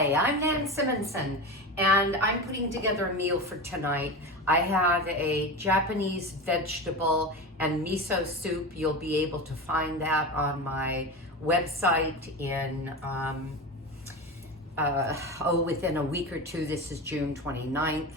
Hi, I'm Nan Simonson, and I'm putting together a meal for tonight. I have a Japanese vegetable and miso soup. You'll be able to find that on my website in, within a week or two. This is June 29th,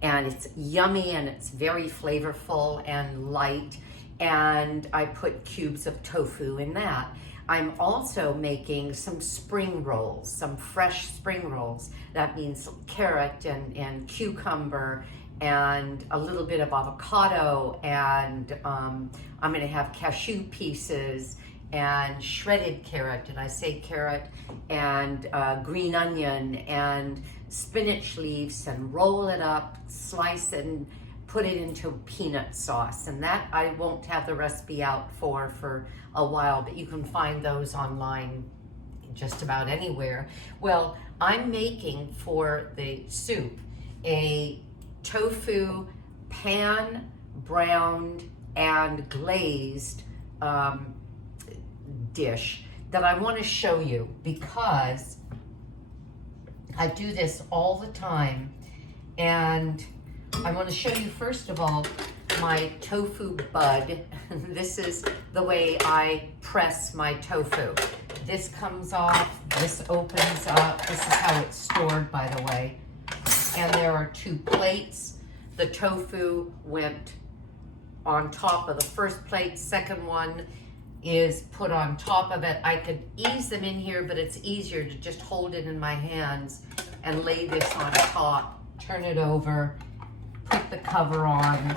and it's yummy and it's very flavorful and light, and I put cubes of tofu in that. I'm also making some spring rolls, some fresh spring rolls. That means carrot and cucumber and a little bit of avocado, and I'm gonna have cashew pieces and shredded carrot, and I say carrot, and green onion and spinach leaves, and roll it up, slice it, and put it into peanut sauce. And that I won't have the recipe out for a while, but you can find those online just about anywhere. Well, I'm making for the soup a tofu pan browned and glazed dish that I want to show you, because I do this all the time. And I want to show you, first of all, my tofu bud. This is the way I press my tofu. This comes off, this opens up. This is how it's stored, by the way. And there are two plates. The tofu went on top of the first plate. Second one is put on top of it. I could ease them in here, but it's easier to just hold it in my hands and lay this on top, turn it over, put the cover on.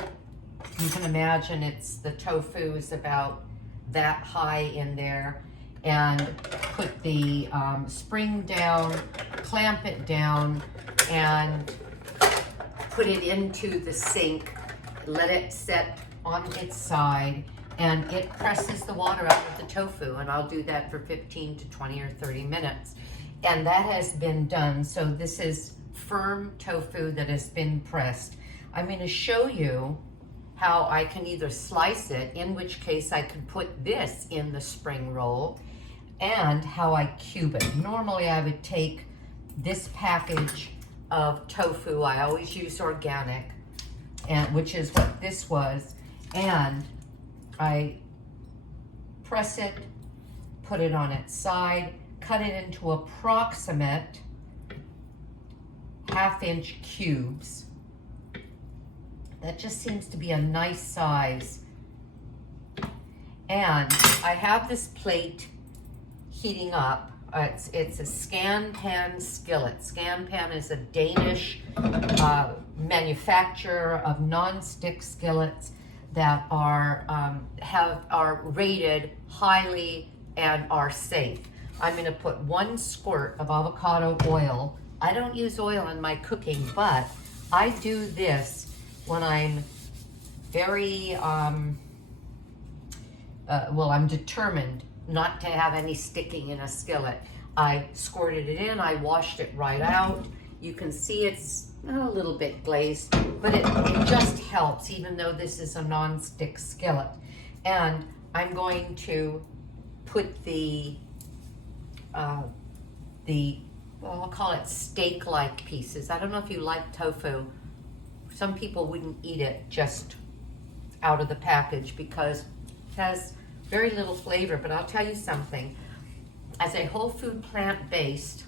You can imagine the tofu is about that high in there, and put the spring down, clamp it down, and put it into the sink, let it set on its side, and it presses the water out of the tofu, and I'll do that for 15 to 20 or 30 minutes. And that has been done. So this is firm tofu that has been pressed. I'm going to show you how I can either slice it, in which case I could put this in the spring roll, and how I cube it. Normally I would take this package of tofu, I always use organic, and which is what this was, and I press it, put it on its side, cut it into approximate half-inch cubes. That just seems to be a nice size. And I have this plate heating up. It's a Scan Pan skillet. Scan Pan is a Danish manufacturer of non-stick skillets that are rated highly and are safe. I'm going to put 1 squirt of avocado oil. I don't use oil in my cooking, but I do this when I'm very, I'm determined not to have any sticking in a skillet. I squirted it in, I washed it right out. You can see it's a little bit glazed, but it just helps, even though this is a non-stick skillet. And I'm going to put well, I'll call it steak-like pieces. I don't know if you like tofu. Some people wouldn't eat it just out of the package because it has very little flavor, but I'll tell you something. As a whole food plant-based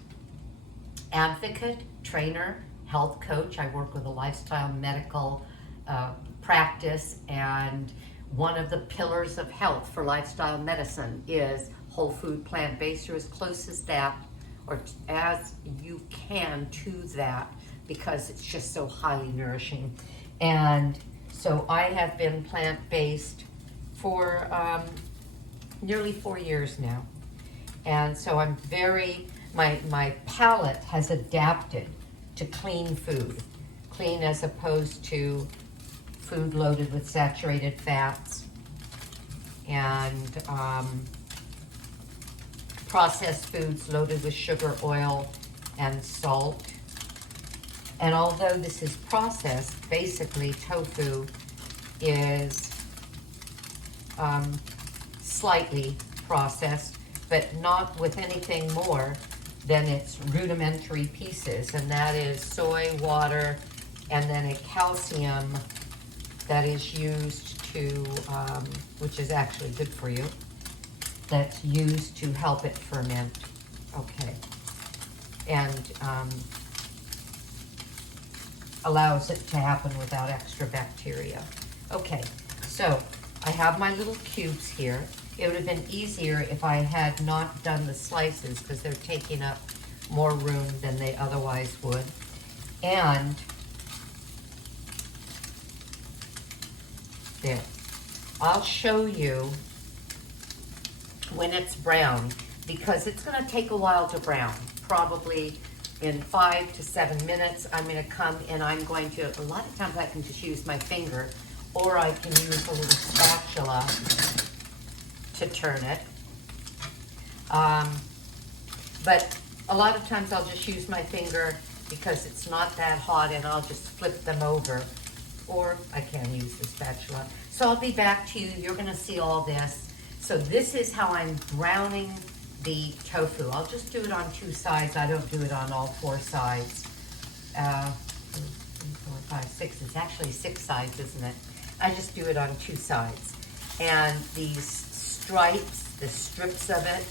advocate, trainer, health coach, I work with a lifestyle medical practice, and one of the pillars of health for lifestyle medicine is whole food plant-based, or as close as that, or as you can to that, because it's just so highly nourishing. And so I have been plant-based for nearly 4 years now. And so I'm my palate has adapted to clean food. Clean as opposed to food loaded with saturated fats and processed foods loaded with sugar, oil, and salt. And although this is processed, basically tofu is slightly processed, but not with anything more then it's rudimentary pieces, and that is soy, water, and then a calcium that is used to, which is actually good for you, that's used to help it ferment. Okay. And allows it to happen without extra bacteria. Okay, so I have my little cubes here. It would have been easier if I had not done the slices because they're taking up more room than they otherwise would. And there, I'll show you when it's brown because it's going to take a while to brown, probably in 5 to 7 minutes. I'm going to come and I'm going to, a lot of times I can just use my finger or I can use a little spatula to turn it. But a lot of times I'll just use my finger because it's not that hot and I'll just flip them over. Or I can use the spatula. So I'll be back to you. You're going to see all this. So this is how I'm browning the tofu. I'll just do it on 2 sides. I don't do it on all 4 sides. 3, 4, 5, 6. It's actually 6 sides, isn't it? I just do it on 2 sides. And these stripes, the strips of it,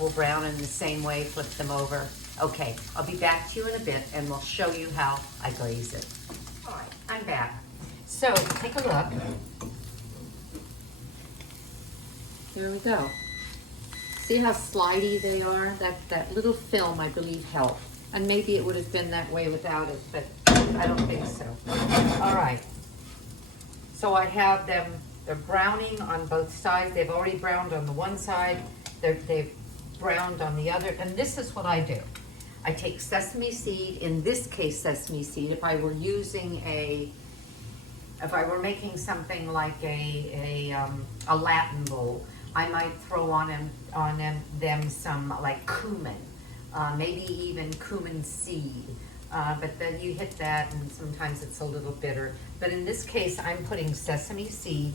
will brown in the same way. Flip them over. Okay, I'll be back to you in a bit and we'll show you how I glaze it. All right, I'm back. So take a look. Here we go. See how slidey they are? That little film, I believe, helped. And maybe it would have been that way without it, but I don't think so. All right. So I have them, they're browning on both sides. They've already browned on the one side. They've browned on the other. And this is what I do. I take sesame seed, in this case sesame seed. If I were using if I were making something like a Latin bowl, I might throw on them some like cumin, maybe even cumin seed. But then you hit that and sometimes it's a little bitter. But in this case, I'm putting sesame seed.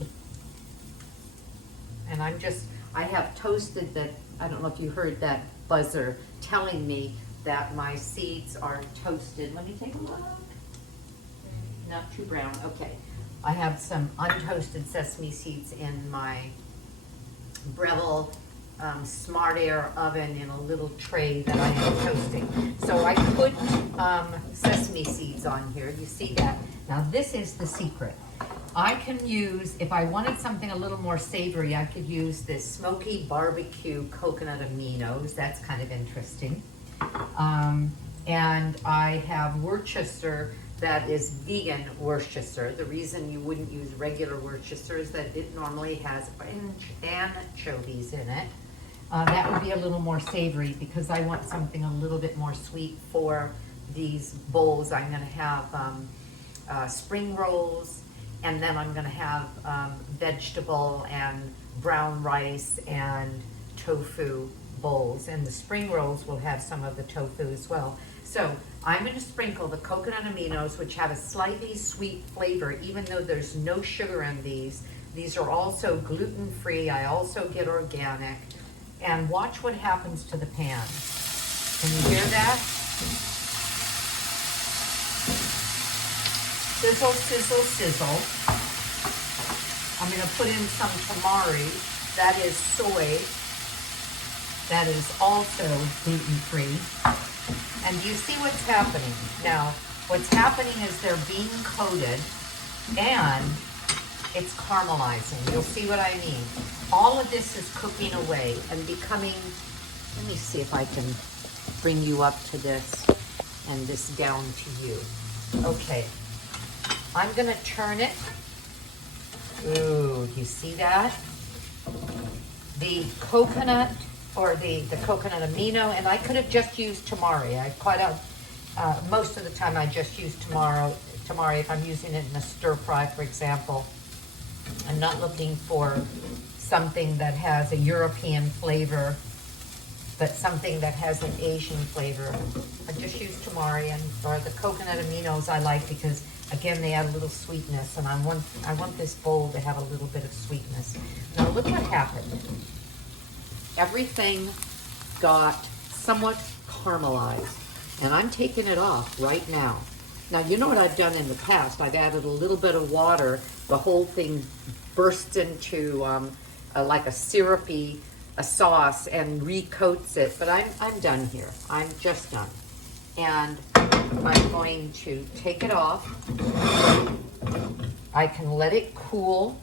And I have toasted that, I don't know if you heard that buzzer telling me that my seeds are toasted. Let me take a look. Not too brown, okay. I have some untoasted sesame seeds in my Breville Smart Air oven in a little tray that I am toasting. So I put sesame seeds on here, you see that. Now this is the secret. I can use, if I wanted something a little more savory, I could use this Smokey BBQ coconut aminos. That's kind of interesting. And I have Worcester that is vegan Worcester. The reason you wouldn't use regular Worcester is that it normally has anchovies in it. That would be a little more savory because I want something a little bit more sweet for these bowls. I'm going to have spring rolls, and then I'm going to have vegetable and brown rice and tofu bowls, and the spring rolls will have some of the tofu as well. So I'm going to sprinkle the coconut aminos, which have a slightly sweet flavor, even though there's no sugar in these. These are also gluten-free. I also get organic. And watch what happens to the pan. Can you hear that? Sizzle, sizzle, sizzle. I'm going to put in some tamari. That is soy. That is also gluten-free. And you see what's happening. Now, what's happening is they're being coated and it's caramelizing. You'll see what I mean. All of this is cooking away and becoming, let me see if I can bring you up to this and this down to you. Okay, I'm gonna turn it. Ooh, you see that? The coconut, or the coconut amino, and I could have just used tamari. Most of the time I just use tamari if I'm using it in a stir fry, for example. I'm not looking for something that has a European flavor, but something that has an Asian flavor. I just use tamari, and for the coconut aminos I like because, again, they add a little sweetness, and I want this bowl to have a little bit of sweetness. Now look what happened. Everything got somewhat caramelized. And I'm taking it off right now. Now, you know what I've done in the past? I've added a little bit of water. The whole thing bursts into like a syrupy sauce and recoats it. But I'm done here. I'm just done. And I'm going to take it off. I can let it cool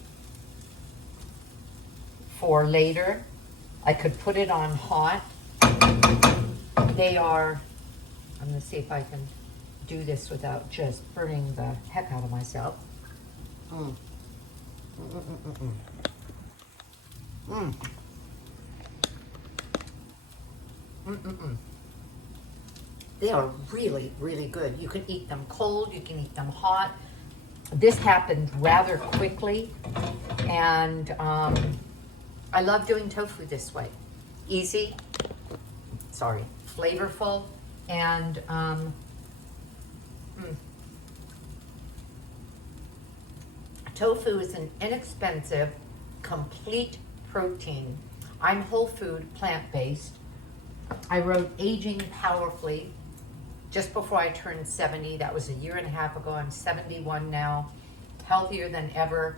for later. I could put it on hot. They are, I'm going to see if I can do this without just burning the heck out of myself. They are really, really good. You can eat them cold, you can eat them hot. This happened rather quickly, and I love doing tofu this way. Easy, flavorful, and tofu is an inexpensive, complete protein. I'm whole food, plant-based. I wrote Aging Powerfully just before I turned 70. That was a year and a half ago. I'm 71 now, healthier than ever,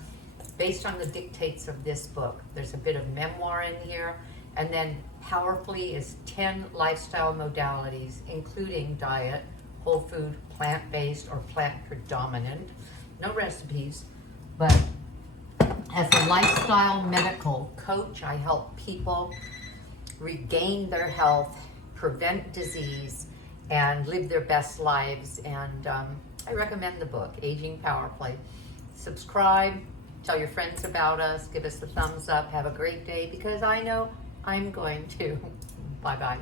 based on the dictates of this book. There's a bit of memoir in here. And then Powerfully is 10 lifestyle modalities, including diet, whole food, plant-based, or plant predominant. No recipes, but as a lifestyle medical coach, I help people regain their health, prevent disease, and live their best lives. And I recommend the book, Aging Powerfully. Subscribe, tell your friends about us, give us a thumbs up, have a great day, because I know I'm going to. Bye-bye.